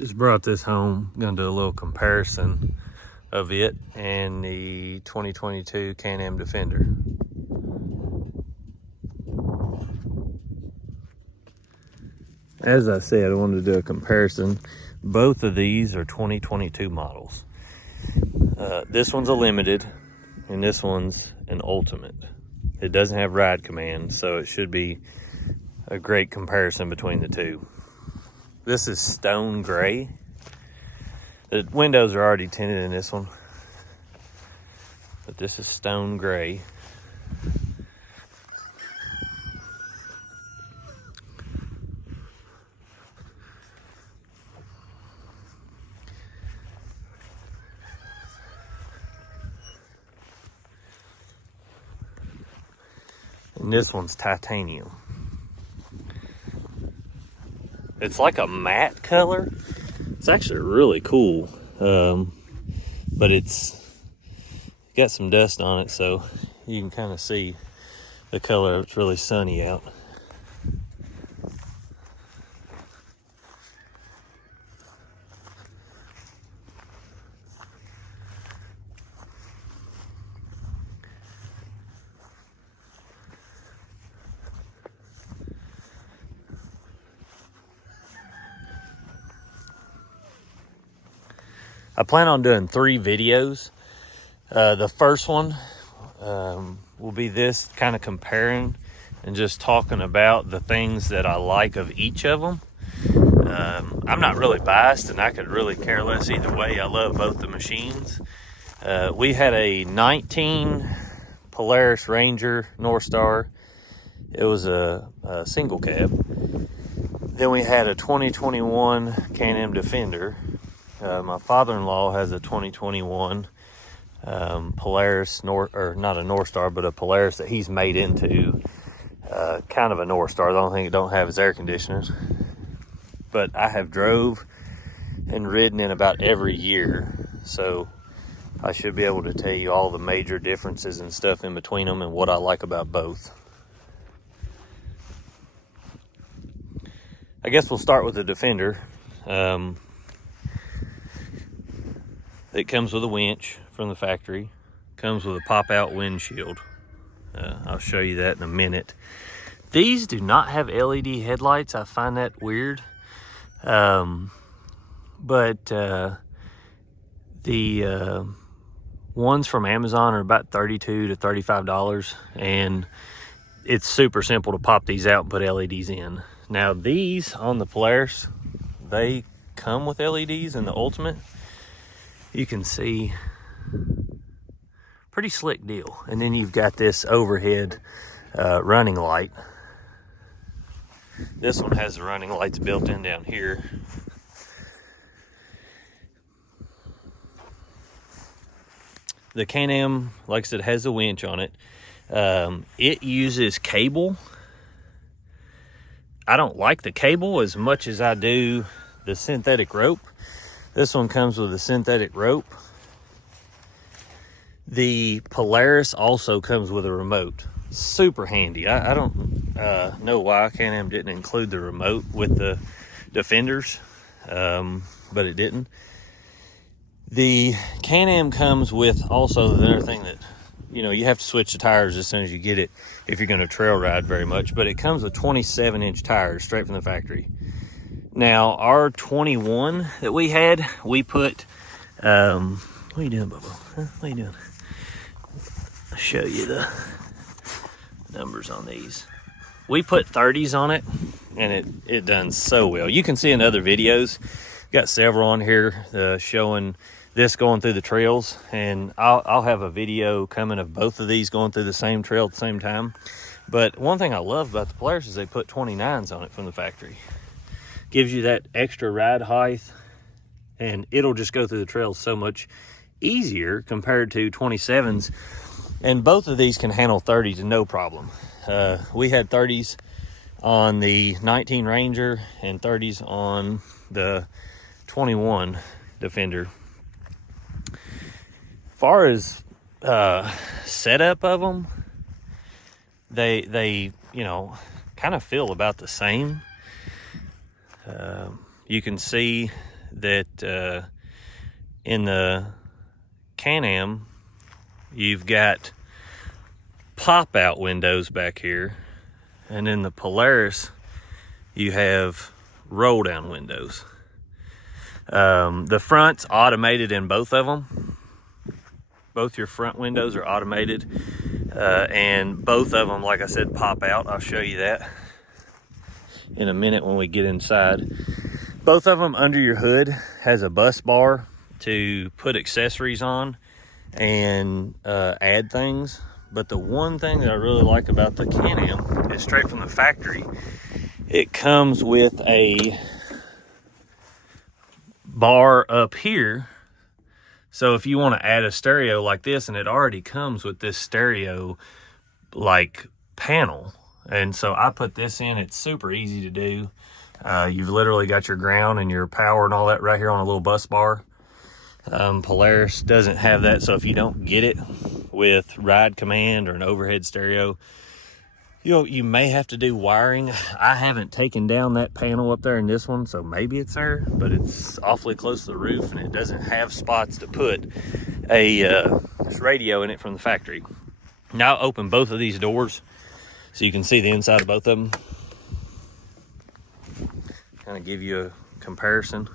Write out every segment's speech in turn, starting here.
Just brought this home. Gonna do a little comparison of it and the 2022 Can-Am Defender. As I said, I wanted to do a comparison. Both of these are 2022 models. This one's a limited and this one's an ultimate. It doesn't have ride command, so it should be a great comparison between the two. This is stone gray. The windows are already tinted in this one, but this is stone gray. And this one's titanium. It's like a matte color. It's actually really cool, but it's got some dust on it, so you can kind of see the color. It's really sunny out. I plan on doing 3 videos. The first one will be this, kind of comparing and just talking about the things that I like of each of them. I'm not really biased, and I could really care less either way. I love both the machines. We had a 19 Polaris Ranger North Star. It was a single cab. Then we had a 2021 Can-Am Defender. My father-in-law has a 2021 Polaris, or not a North Star, but a Polaris that he's made into kind of a North Star. The only thing it don't have is air conditioners. But I have drove and ridden in about every year, so I should be able to tell you all the major differences and stuff in between them and what I like about both. I guess we'll start with the Defender. It comes with a winch from the factory. Comes with a pop-out windshield. I'll show you that in a minute. These do not have LED headlights. I find that weird. But the ones from Amazon are about $32 to $35, and it's super simple to pop these out and put LEDs in. Now these on the Polaris, they come with LEDs in the Ultimate. You can see, pretty slick deal. And then you've got this overhead running light. This one has the running lights built in down here. The Can-Am, like I said, has a winch on it. It uses cable. I don't like the cable as much as I do the synthetic rope. This one comes with a synthetic rope. The Polaris also comes with a remote. Super handy. I don't know why Can-Am didn't include the remote with the Defenders, but it didn't. The Can-Am comes with also the other thing that, you know, you have to switch the tires as soon as you get it if you're going to trail ride very much, but it comes with 27-inch tires straight from the factory. Now, our 21 that we had, we put, what are you doing, Bubba? Huh? What are you doing? I'll show you the numbers on these. We put 30s on it, and it done so well. You can see in other videos, got several on here showing this going through the trails, and I'll have a video coming of both of these going through the same trail at the same time. But one thing I love about the Polaris is they put 29s on it from the factory. Gives you that extra ride height, and it'll just go through the trails so much easier compared to 27s. And both of these can handle 30s no problem. We had 30s on the 19 Ranger and 30s on the 21 Defender. Far as setup of them, they you know, kind of feel about the same. You can see that in the Can-Am, you've got pop-out windows back here, and in the Polaris, you have roll-down windows. The front's automated in both of them. Both your front windows are automated, and both of them, like I said, pop out. I'll show you that in a minute when we get inside. Both of them under your hood has a bus bar to put accessories on and add things. But the one thing that I really like about the Can-Am is straight from the factory, it comes with a bar up here. So if you want to add a stereo like this, and it already comes with this stereo like panel, and so I put this in. It's super easy to do. You've literally got your ground and your power and all that right here on a little bus bar. Polaris doesn't have that, so if you don't get it with ride command or an overhead stereo, you may have to do wiring. I haven't taken down that panel up there in this one, so maybe it's there, but it's awfully close to the roof, and it doesn't have spots to put a radio in it from the factory. Now I'll open both of these doors so you can see the inside of both of them. Kind of give you a comparison.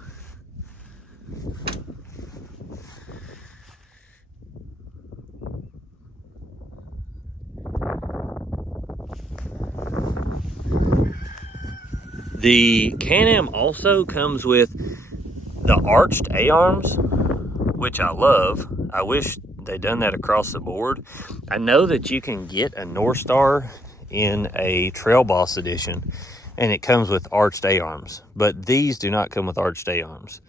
The Can-Am also comes with the arched A-arms, which I love. I wish they'd done that across the board. I know that you can get a North Star in a Trail Boss edition, and it comes with arched A-arms, but these do not come with arched A-arms.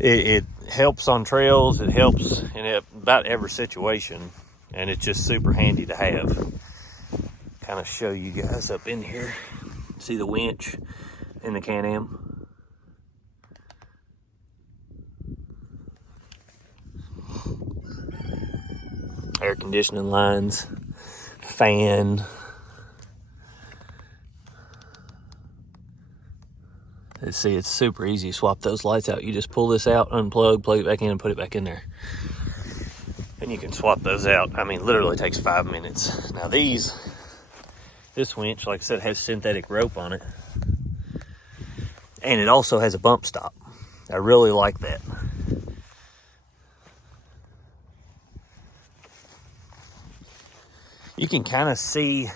It helps on trails, it helps in about every situation, and it's just super handy to have. Kind of show you guys up in here. See the winch in the Can-Am. Air conditioning lines, fan. Let's see, it's super easy to swap those lights out. You just pull this out, unplug, plug it back in, and put it back in there. And you can swap those out. I mean, literally takes 5 minutes. Now this winch, like I said, has synthetic rope on it. And it also has a bump stop. I really like that. You can kind of see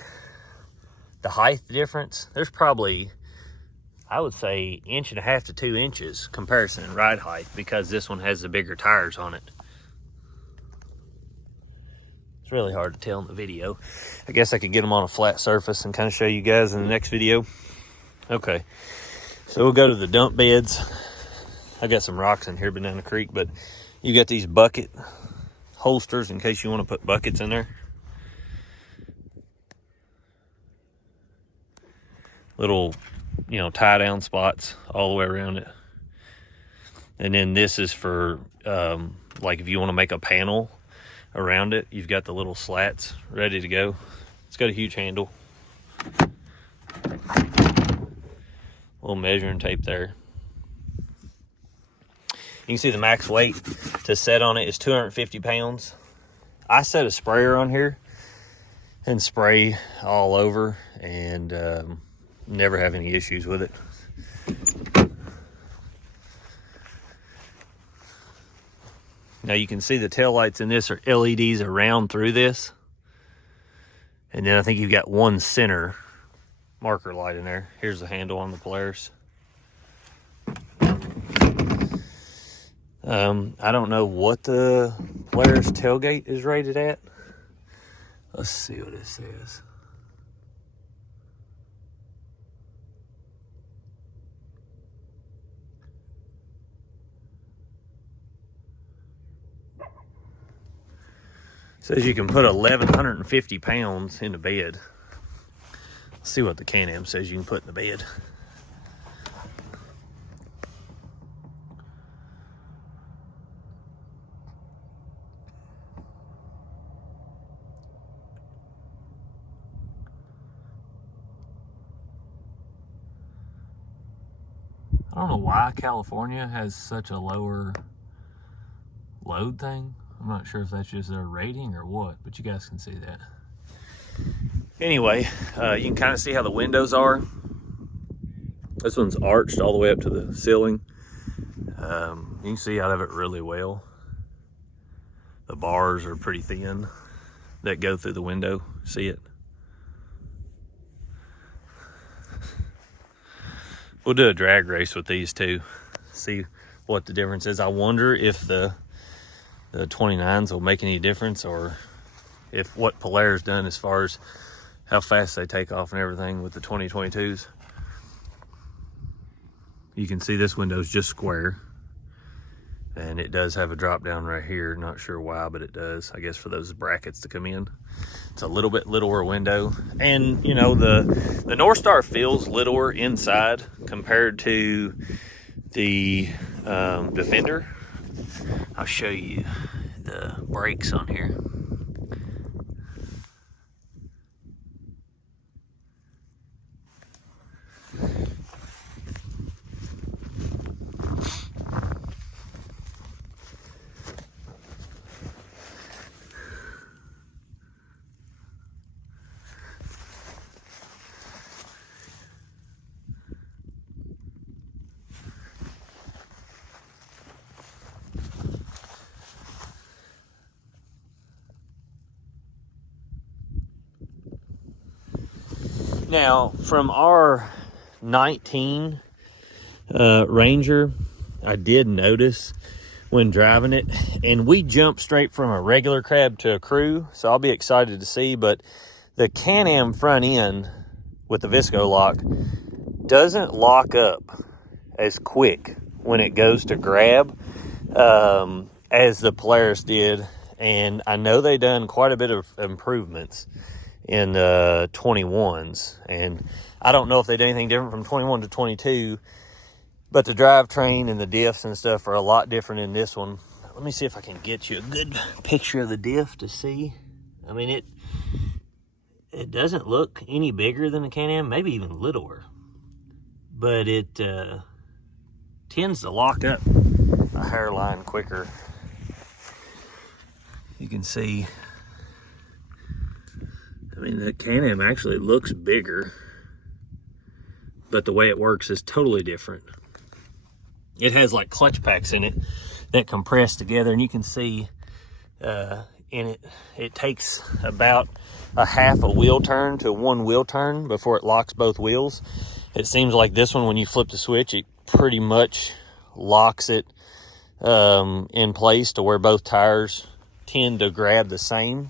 the height difference. There's probably, I would say, 1.5 to 2 inches comparison in ride height, because this one has the bigger tires on it. It's really hard to tell in the video. I guess I could get them on a flat surface and kind of show you guys in the next video. Okay, so we'll go to the dump beds. I got some rocks in here down the creek, but you got these bucket holsters in case you want to put buckets in there. Little, tie down spots all the way around it. And then this is for, like if you want to make a panel around it, you've got the little slats ready to go. It's got a huge handle. Little measuring tape there. You can see the max weight to set on it is 250 pounds. I set a sprayer on here and spray all over, and never have any issues with it. Now you can see the taillights in this are LEDs around through this. And then I think you've got one center marker light in there. Here's the handle on the Polaris. I don't know what the Polaris tailgate is rated at. Let's see what it says. Says you can put 1,150 pounds in the bed. Let's see what the Can-Am says you can put in the bed. I don't know why California has such a lower load thing. I'm not sure if that's just their rating or what, but you guys can see that. Anyway, you can kind of see how the windows are. This one's arched all the way up to the ceiling. You can see out of it really well. The bars are pretty thin that go through the window. See it? We'll do a drag race with these two. See what the difference is. I wonder if the 29s will make any difference, or if what Polaris done as far as how fast they take off and everything with the 2022s. You can see this window's just square, and it does have a drop down right here. Not sure why, but it does. I guess for those brackets to come in. It's a little bit littler window, and you know the North Star feels littler inside compared to the Defender. I'll show you the brakes on here. Now, from our 19 Ranger, I did notice when driving it, and we jumped straight from a regular cab to a crew, so I'll be excited to see, but the Can-Am front end with the Visco lock doesn't lock up as quick when it goes to grab as the Polaris did, and I know they done quite a bit of improvements in the 21s, and I don't know if they did anything different from 21 to 22, but the drivetrain and the diffs and stuff are a lot different in this one. Let me see if I can get you a good picture of the diff to see. I mean, it doesn't look any bigger than the Can-Am, maybe even littler, but it tends to lock up a hairline quicker. You can see, I mean, the Can-Am actually looks bigger, but the way it works is totally different. It has like clutch packs in it that compress together, and you can see in it, it takes about a half a wheel turn to one wheel turn before it locks both wheels. It seems like this one, when you flip the switch, it pretty much locks it in place to where both tires tend to grab the same.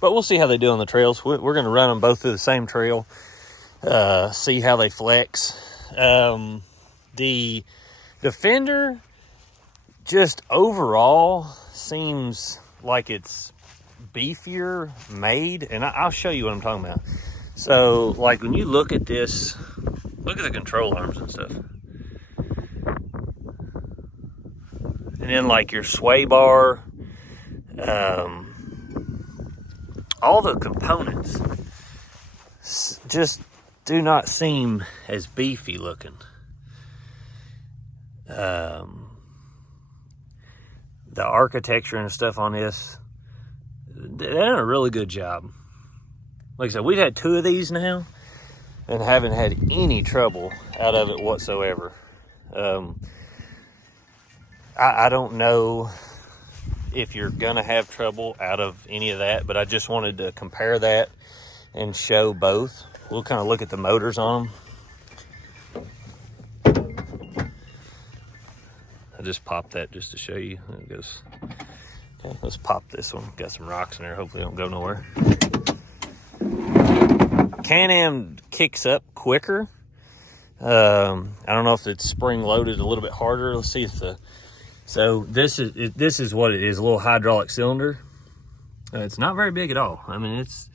But we'll see how they do on the trails. We're going to run them both through the same trail, see how they flex. The Defender just overall seems like it's beefier made, and I'll show you what I'm talking about. So, like, when you look at this, look at the control arms and stuff. And then, like, your sway bar, all the components just do not seem as beefy looking. The architecture and stuff on this, they did a really good job. Like I said, we've had 2 of these now and haven't had any trouble out of it whatsoever. I don't know if you're gonna have trouble out of any of that, but I just wanted to compare that and show both. We'll kind of look at the motors on them. I just popped that just to show you. There it goes. Okay, let's pop this one. Got some rocks in there. Hopefully they don't go nowhere. Can-Am kicks up quicker. I don't know if it's spring loaded a little bit harder. Let's see if the... So this is what it is, a little hydraulic cylinder. It's not very big at all. I mean, it's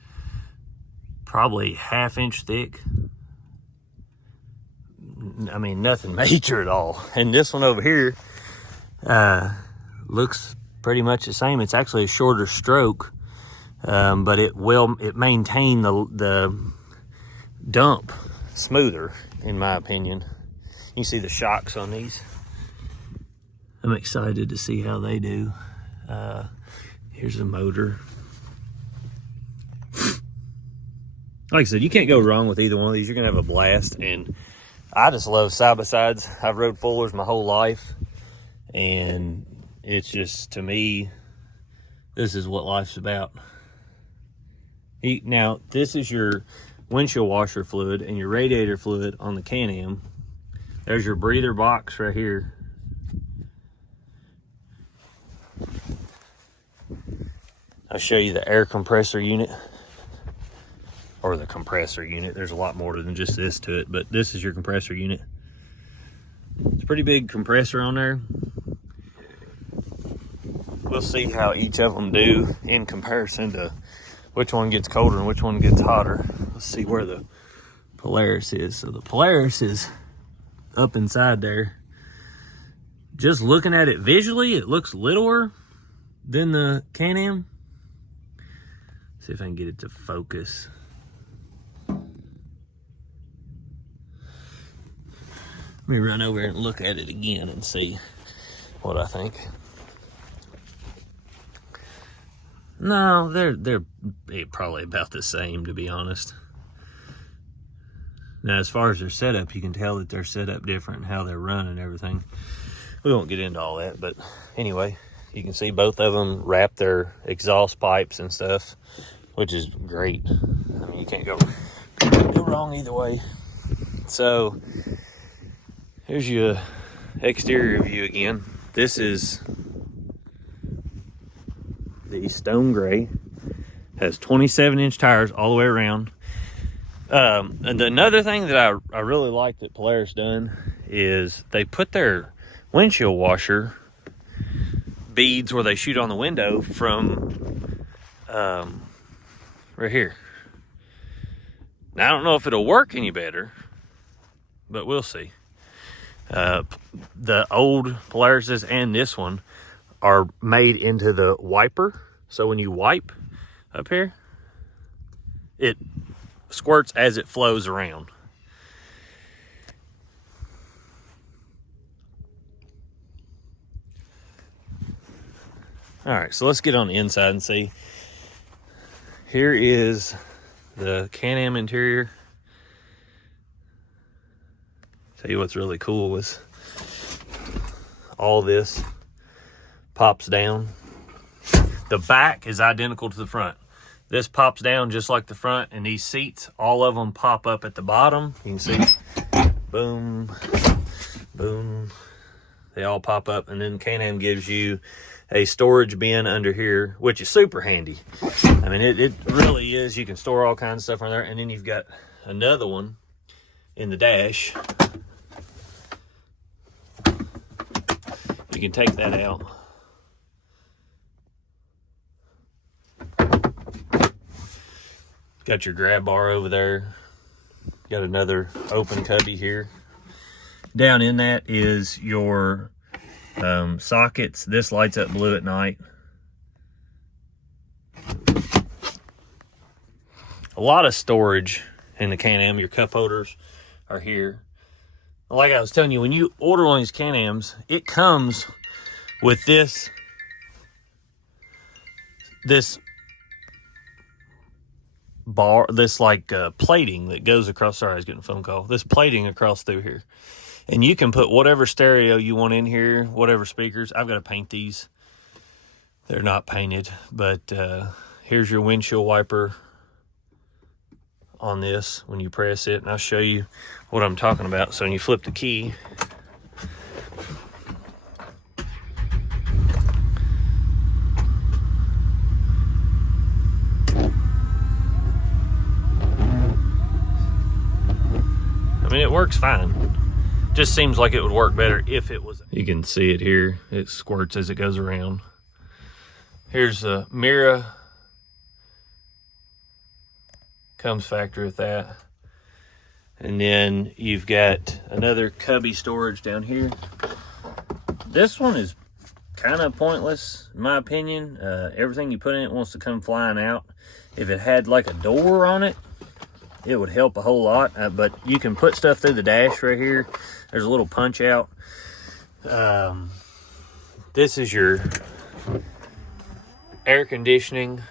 probably 1/2 inch thick. I mean, nothing major at all. And this one over here looks pretty much the same. It's actually a shorter stroke, but it maintain the dump smoother, in my opinion. You see the shocks on these. I'm excited to see how they do. Here's the motor. Like I said, you can't go wrong with either one of these. You're gonna have a blast, and I just love side-by-sides. I've rode Fullers my whole life, and it's just, to me, this is what life's about. Now, this is your windshield washer fluid and your radiator fluid on the Can-Am. There's your breather box right here. I'll show you the air compressor unit, or the compressor unit. There's a lot more than just this to it, but this is your compressor unit. It's a pretty big compressor on there. We'll see how each of them do in comparison to which one gets colder and which one gets hotter. Let's see where the Polaris is. So the Polaris is up inside there. Just looking at it visually, it looks littler than the Can-Am. See if I can get it to focus. Let me run over and look at it again and see what I think. No, they're probably about the same, to be honest. Now, as far as their setup, you can tell that they're set up different and how they're run and everything. We won't get into all that, but anyway, you can see both of them wrap their exhaust pipes and stuff, which is great. I mean, you can't go wrong either way. So here's your exterior view again. This is the stone gray. Has 27-inch tires all the way around. And another thing that I really like that Polaris done is they put their windshield washer beads where they shoot on the window from right here. Now, I don't know if it'll work any better, but we'll see. The old Polarises and this one are made into the wiper. So when you wipe up here, it squirts as it flows around. All right, so let's get on the inside and see. Here is the Can-Am interior. Tell you what's really cool is all this pops down. The back is identical to the front. This pops down just like the front, and these seats, all of them pop up at the bottom. You can see, boom, boom. They all pop up, and then Can-Am gives you a storage bin under here, which is super handy. I mean, it really is. You can store all kinds of stuff on there, and then you've got another one in the dash. You can take that out. Got your grab bar over there. Got another open cubby here. Down in that is your sockets. This lights up blue at night. A lot of storage in the Can-Am. Your cup holders are here. Like I was telling you, when you order one of these Can-Ams, it comes with this bar, this like plating that goes across. Sorry, I was getting a phone call. This plating across through here, and you can put whatever stereo you want in here, whatever speakers. I've got to paint these. They're not painted, but here's your windshield wiper on this when you press it, and I'll show you what I'm talking about. So when you flip the key, I mean, it works fine. Just seems like it would work better if it was. You can see it here. It squirts as it goes around. Here's the mirror. Comes factory with that. And then you've got another cubby storage down here. This one is kind of pointless, in my opinion. Everything you put in it wants to come flying out. If it had like a door on it, it would help a whole lot. But you can put stuff through the dash right here. There's a little punch out. This is your air conditioning.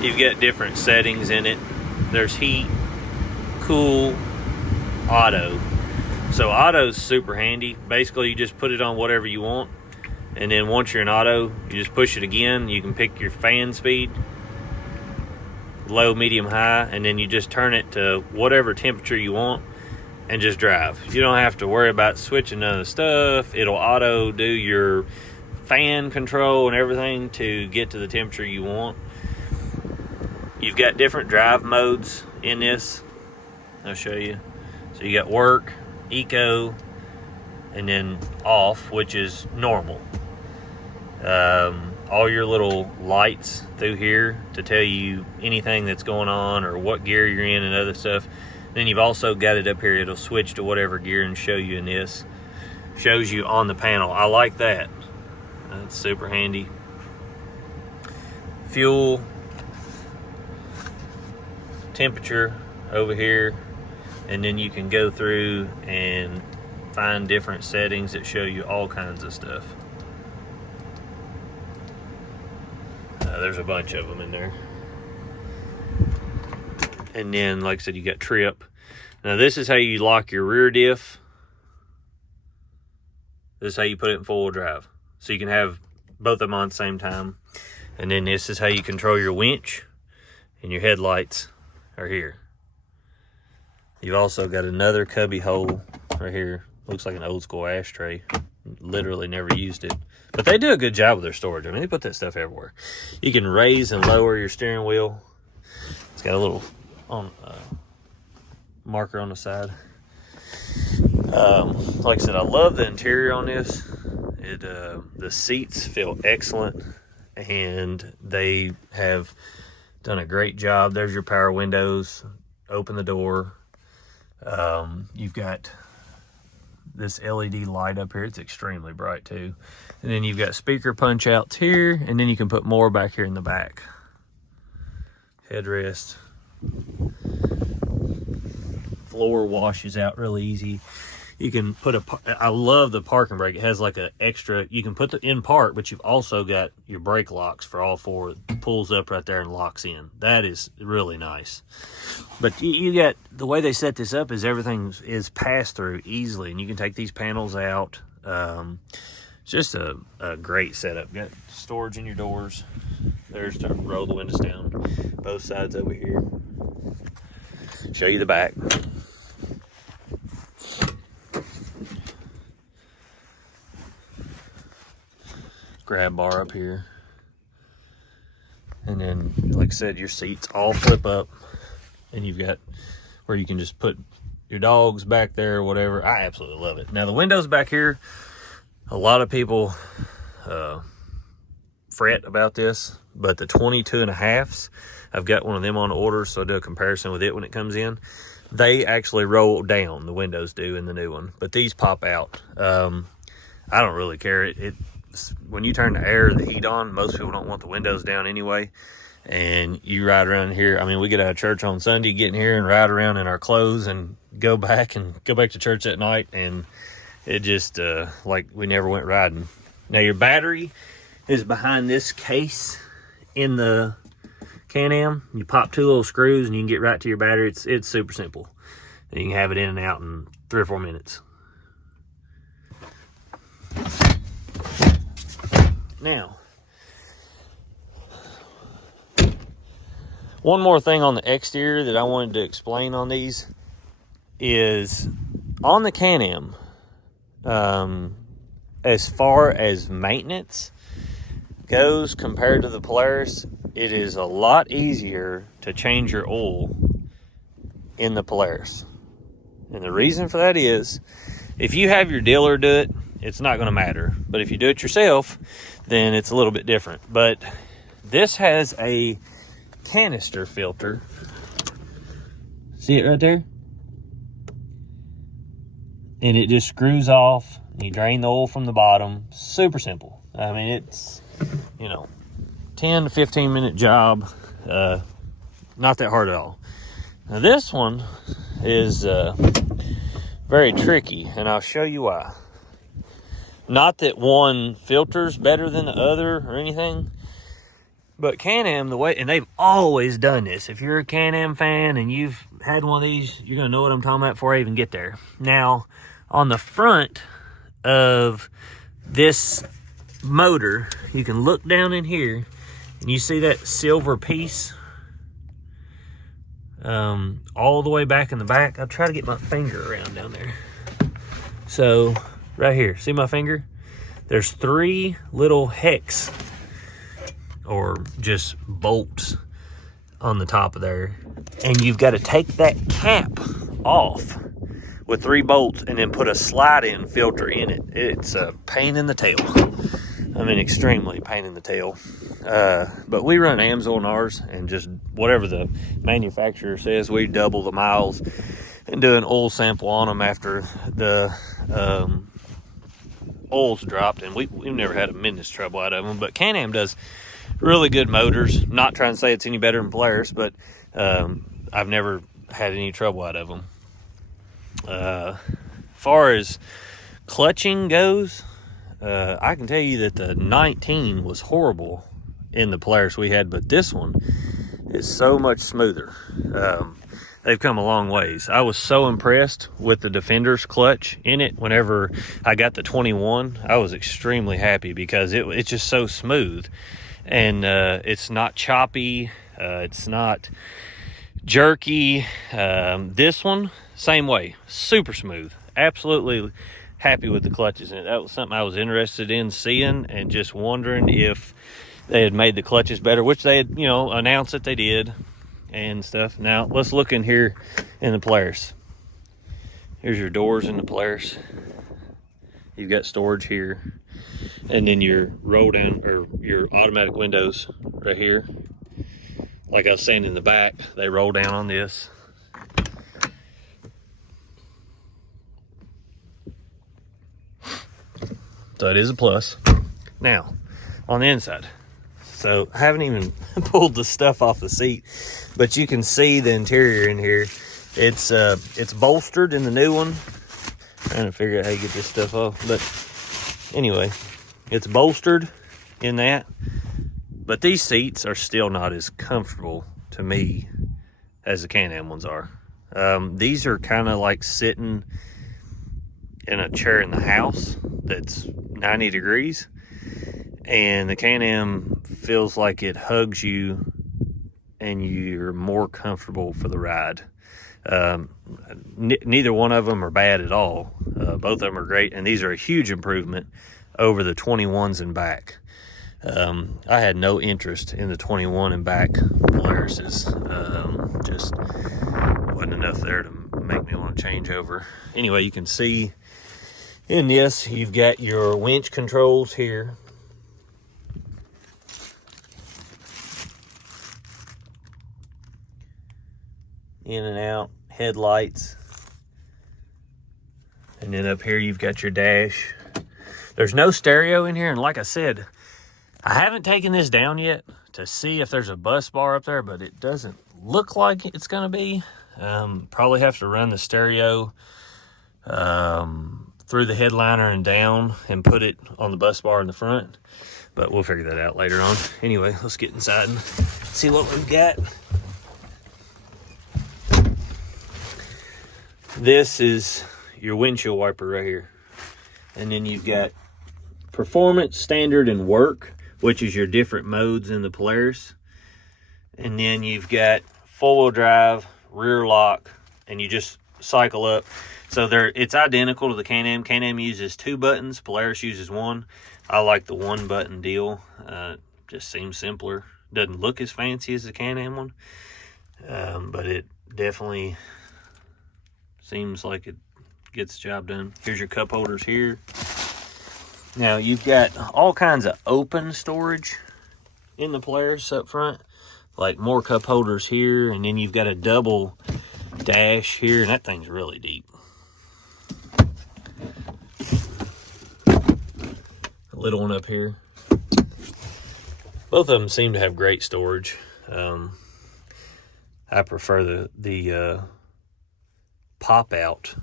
You've got different settings in it. There's heat, cool, auto. So auto's super handy. Basically, you just put it on whatever you want, and then once you're in auto, you just push it again. You can pick your fan speed, low, medium, high, and then you just turn it to whatever temperature you want and just drive. You don't have to worry about switching none of the stuff. It'll auto do your fan control and everything to get to the temperature you want. You've got different drive modes in this. I'll show you. So you got work, eco, and then off, which is normal. All your little lights through here to tell you anything that's going on or what gear you're in and other stuff. Then you've also got it up here. It'll switch to whatever gear and show you in this. Shows you on the panel. I like that. That's super handy. Fuel, temperature over here, and then you can go through and find different settings that show you all kinds of stuff. There's a bunch of them in there. And then, like I said, you got trip. Now this is how you lock your rear diff. This is how you put it in 4-wheel drive. So you can have both of them on at the same time. And then this is how you control your winch, and your headlights are here. You've also got another cubby hole right here. Looks like an old school ashtray. Literally never used it. But they do a good job with their storage. I mean, they put that stuff everywhere. You can raise and lower your steering wheel. It's got a little marker on the side. Like I said, I love the interior on this. The seats feel excellent, and they have done a great job. There's your power windows. Open the door. You've got this LED light up here. It's extremely bright too. And then you've got speaker punch outs here, and then you can put more back here in the back. Headrest. Floor washes out really easy. You can put I love the parking brake. It has like an extra, you can put the in park, but you've also got your brake locks for all four. It pulls up right there and locks in. That is really nice. But you got, the way they set this up is everything is passed through easily, and you can take these panels out. It's just a great setup. Got storage in your doors. There's to roll the windows down. Both sides over here. Show you the back. Grab bar up here, and then, like I said, your seats all flip up, and you've got where you can just put your dogs back there or whatever. I absolutely love it. Now the windows back here, a lot of people fret about this, but the 22.5s, I've got one of them on order, so I'll do a comparison with it when it comes in. They actually roll down, the windows do in the new one, but these pop out. I don't really care. When you turn the air or the heat on, most people don't want the windows down anyway. And you ride around here. I mean, we get out of church on Sunday, get in here and ride around in our clothes and go back to church that night. And it just, like we never went riding. Now your battery is behind this case in the Can-Am. You pop 2 little screws and you can get right to your battery. It's super simple. And you can have it in and out in 3 or 4 minutes. Now, one more thing on the exterior that I wanted to explain on these is on the Can-Am, as far as maintenance goes compared to the Polaris, it is a lot easier to change your oil in the Polaris. And the reason for that is, if you have your dealer do it, it's not going to matter. But if you do it yourself, then it's a little bit different. But this has a canister filter. See it right there? and it just screws off. You drain the oil from the bottom. Super simple. I mean, it's, 10 to 15 minute job. Not that hard at all. Now this one is very tricky, and I'll show you why. Not that one filters better than the other or anything, but Can-Am, the way, and they've always done this. If you're a Can-Am fan and you've had one of these, you're going to know what I'm talking about before I even get there. Now, on the front of this motor, you can look down in here, and you see that silver piece all the way back in the back. I'll try to get my finger around down there. So, right here, see my finger? There's 3 little hex, or just bolts, on the top of there. And you've got to take that cap off with 3 bolts and then put a slide-in filter in it. It's a pain in the tail. I mean, extremely pain in the tail. But we run AMSOIL in ours, and just whatever the manufacturer says, we double the miles and do an oil sample on them after the oil's dropped, and we've never had a minute's trouble out of them. But Can-Am does really good motors. Not trying to say it's any better than Polaris, but I've never had any trouble out of them. Far as clutching goes, I can tell you that the 19 was horrible in the Polaris we had, but this one is so much smoother. They've come a long ways. I was so impressed with the Defender's clutch in it. Whenever I got the 21, I was extremely happy because it's just so smooth, and it's not choppy. It's not jerky. This one, same way, super smooth. Absolutely happy with the clutches in it. That was something I was interested in seeing, and just wondering if they had made the clutches better, which they had, announced that they did and stuff. Now let's look in here in the Polaris. Here's your doors in the Polaris. You've got storage here, and then your roll down, or your automatic windows right here. Like I was saying, in the back, they roll down on this. So it is a plus. Now, on the inside. So I haven't even pulled the stuff off the seat, but you can see the interior in here. It's bolstered in the new one. Trying to figure out how you get this stuff off. But anyway, it's bolstered in that. But these seats are still not as comfortable to me as the Can-Am ones are. These are kind of like sitting in a chair in the house that's 90 degrees, and the Can-Am feels like it hugs you and you're more comfortable for the ride. Neither one of them are bad at all. Both of them are great, and these are a huge improvement over the 21s in back. I had no interest in the 21 and back Polarises. Just wasn't enough there to make me want to change over. Anyway, you can see in this, you've got your winch controls here. In and out, headlights. And then up here, you've got your dash. There's no stereo in here, and like I said, I haven't taken this down yet to see if there's a bus bar up there, but it doesn't look like it's gonna be. Probably have to run the stereo through the headliner and down and put it on the bus bar in the front, but we'll figure that out later on. Anyway, let's get inside and see what we've got. This is your windshield wiper right here, and then you've got performance, standard, and work, which is your different modes in the Polaris. And then you've got four-wheel drive, rear lock, and you just cycle up. So it's identical to the Can-Am. Can-Am uses 2 buttons, Polaris uses 1. I like the 1-button deal. Just seems simpler. Doesn't look as fancy as the Can-Am one, but it definitely seems like it gets the job done. Here's your cup holders here. Now, you've got all kinds of open storage in the Polaris up front, like more cup holders here, and then you've got a double dash here, and that thing's really deep. little one up here. Both of them seem to have great storage. I prefer the pop out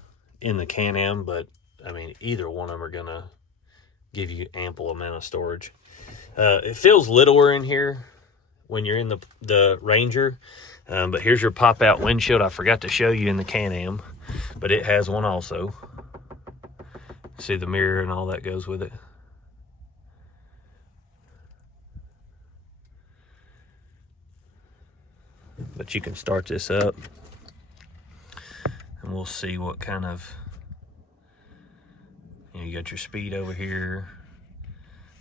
in the Can-Am, but I mean, either one of them are gonna give you ample amount of storage. It feels littler in here when you're in the Ranger, but here's your pop out windshield. I forgot to show you in the Can-Am, but it has one also. See the mirror and all that goes with it. But you can start this up and we'll see what kind of, you got your speed over here.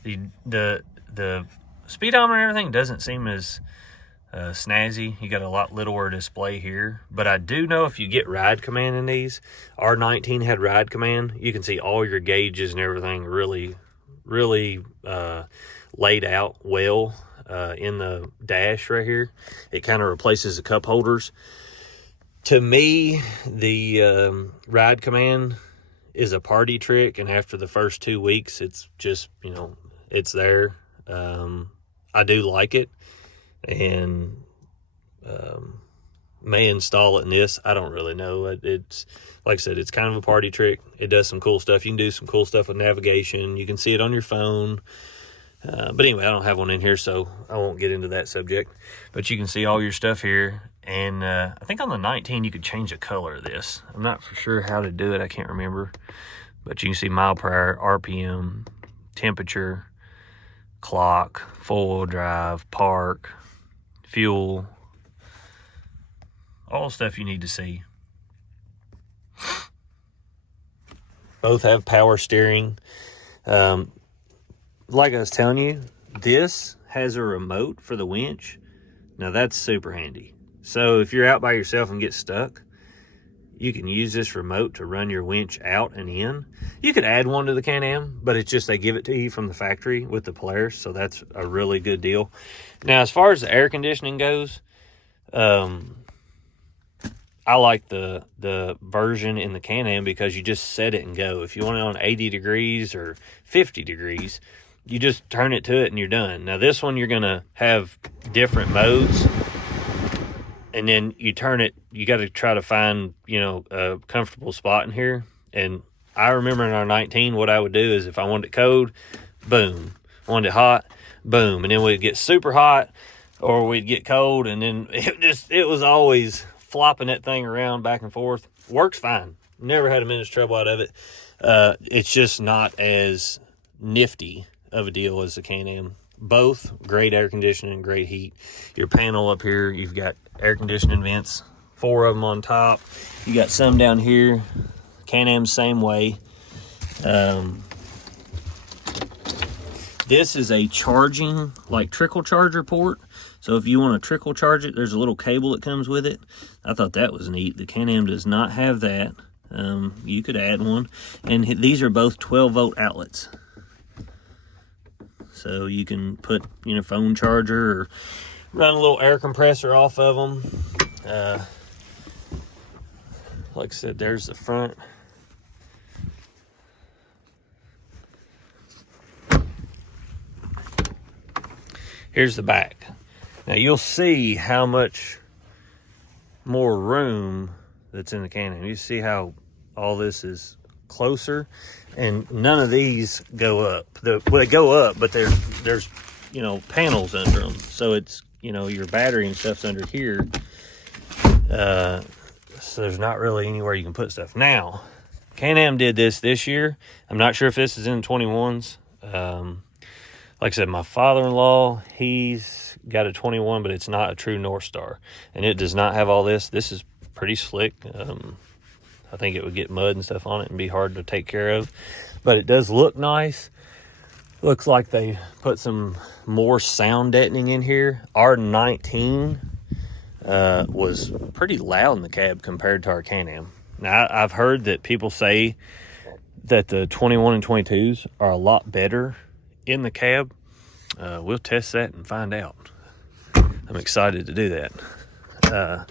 The speedometer and everything doesn't seem as snazzy. You got a lot littler display here, but I do know if you get ride command in these, R19 had ride command, you can see all your gauges and everything really laid out well in the dash right here. It kind of replaces the cup holders. To me, the ride command is a party trick, and after the first 2 weeks, it's just, it's there. I do like it, and may install it in this. I don't really know. It's like I said, it's kind of a party trick. It does some cool stuff. You can do some cool stuff with navigation. You can see it on your phone. But anyway, I don't have one in here, so I won't get into that subject. But you can see all your stuff here. And I think on the 19, you could change the color of this. I'm not for sure how to do it. I can't remember. But you can see mile per hour, RPM, temperature, clock, four-wheel drive, park, fuel, all stuff you need to see. Both have power steering. Like I was telling you, this has a remote for the winch. Now that's super handy. So if you're out by yourself and get stuck, you can use this remote to run your winch out and in. You could add one to the Can-Am, but it's just they give it to you from the factory with the Polaris, so that's a really good deal. Now, as far as the air conditioning goes, I like the version in the Can-Am because you just set it and go. If you want it on 80 degrees or 50 degrees, you just turn it to it and you're done. Now, this one, you're going to have different modes. And then you turn it, you got to try to find, a comfortable spot in here. And I remember in our 19, what I would do is if I wanted it cold, boom. Wanted it hot, boom. And then we'd get super hot or we'd get cold. And then it was always flopping that thing around back and forth. Works fine. Never had a minute's trouble out of it. It's just not as nifty of a deal as the Can-Am. Both great air conditioning, great heat. Your panel up here, you've got air conditioning vents, 4 of them on top. You got some down here. Can-Am same way. This is a charging, like trickle charger port. So if you want to trickle charge it, there's a little cable that comes with it. I thought that was neat. The Can-Am does not have that. You could add one. And these are both 12-volt outlets. So you can put, phone charger or run a little air compressor off of them. Like I said, there's the front. Here's the back. Now you'll see how much more room that's in the Can-Am. You see how all this is closer, and none of these go up. They go up, but there's panels under them, so it's your battery and stuff's under here. So there's not really anywhere you can put stuff. Now, Can-Am did this year. I'm not sure if this is in 21s. Like I said, my father-in-law, he's got a 21, but it's not a true North Star, and it does not have all this. This is pretty slick. I think it would get mud and stuff on it and be hard to take care of. But it does look nice. Looks like they put some more sound deadening in here. Our 19 was pretty loud in the cab compared to our Can-Am. Now, I've heard that people say that the 21 and 22s are a lot better in the cab. We'll test that and find out. I'm excited to do that.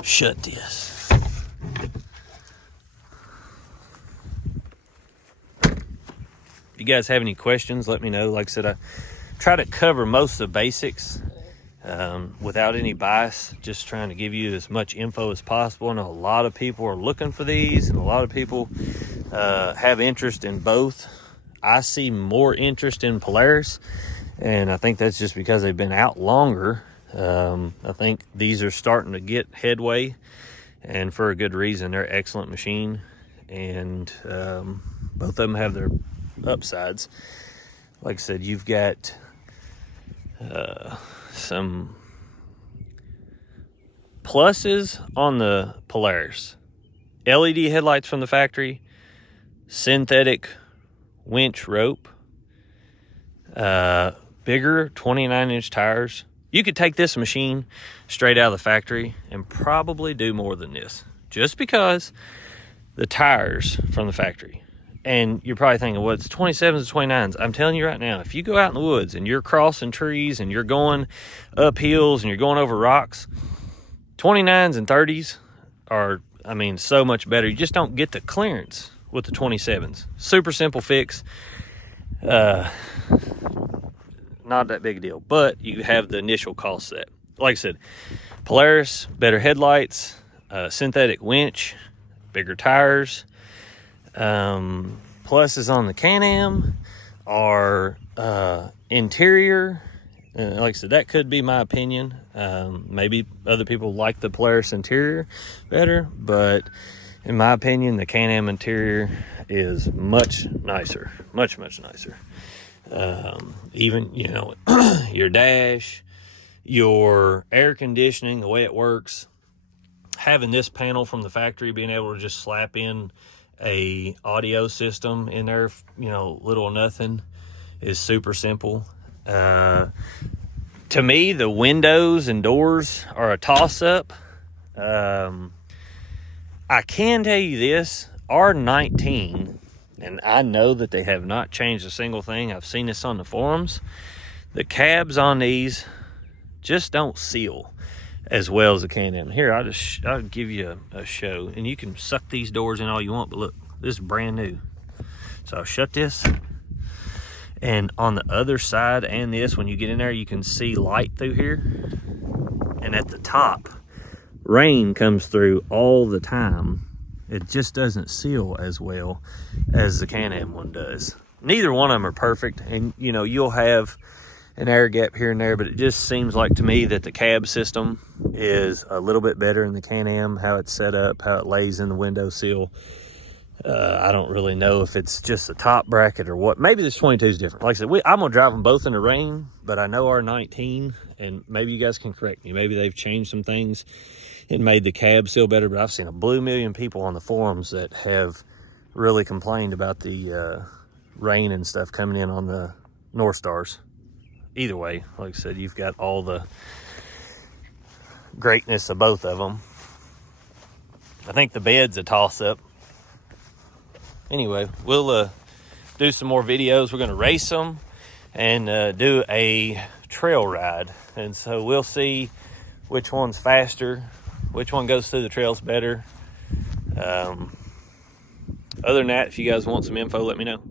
Shut this. guys have any questions, let me know. Like I said, I try to cover most of the basics without any bias, just trying to give you as much info as possible. I know a lot of people are looking for these, and a lot of people have interest in both. I see more interest in Polaris, and I think that's just because they've been out longer. I think these are starting to get headway, and for a good reason. They're an excellent machine, and both of them have their upsides. Like I said, you've got some pluses on the Polaris. LED headlights from the factory, synthetic winch rope, bigger 29-inch tires. You could take this machine straight out of the factory and probably do more than this, just because the tires from the factory. And you're probably thinking, well, it's 27s and 29s. I'm telling you right now, if you go out in the woods and you're crossing trees and you're going up hills and you're going over rocks, 29s and 30s are, I mean, so much better. You just don't get the clearance with the 27s. Super simple fix. Not that big a deal, but you have the initial cost set. Like I said, Polaris, better headlights, synthetic winch, bigger tires. Pluses on the Can-Am are interior. Like I said, that could be my opinion. Maybe other people like the Polaris interior better, but in my opinion, the Can-Am interior is much nicer, much nicer. Even, you know, your dash, your air conditioning, the way it works, having this panel from the factory, being able to just slap in a audio system in there, you know, little or nothing, is super simple. To me, the windows and doors are a toss-up. I can tell you this, R19, and I know that they have not changed a single thing. I've seen this on the forums. The cabs on these just don't seal as well as the Can-Am. Here, I'll give you a show, and you can suck these doors in all you want, but look, this is brand new. So I'll shut this, and on the other side and this, when you get in there, you can see light through here. And at the top, rain comes through all the time. It just doesn't seal as well as the Can-Am one does. Neither one of them are perfect, and you know, you'll have an air gap here and there, but it just seems like to me that the cab system is a little bit better in the Can-Am, how it's set up, how it lays in the window sill. I don't really know if it's just the top bracket or what. Maybe this 22 is different. Like I said, I'm gonna drive them both in the rain, but I know R19, and maybe you guys can correct me. Maybe they've changed some things and made the cab seal better, but I've seen a blue million people on the forums that have really complained about the rain and stuff coming in on the North Stars. Either way, like I said, you've got all the greatness of both of them. I think the bed's a toss-up. Anyway, we'll do some more videos. We're going to race them and do a trail ride. And so we'll see which one's faster, which one goes through the trails better. Other than that, if you guys want some info, let me know.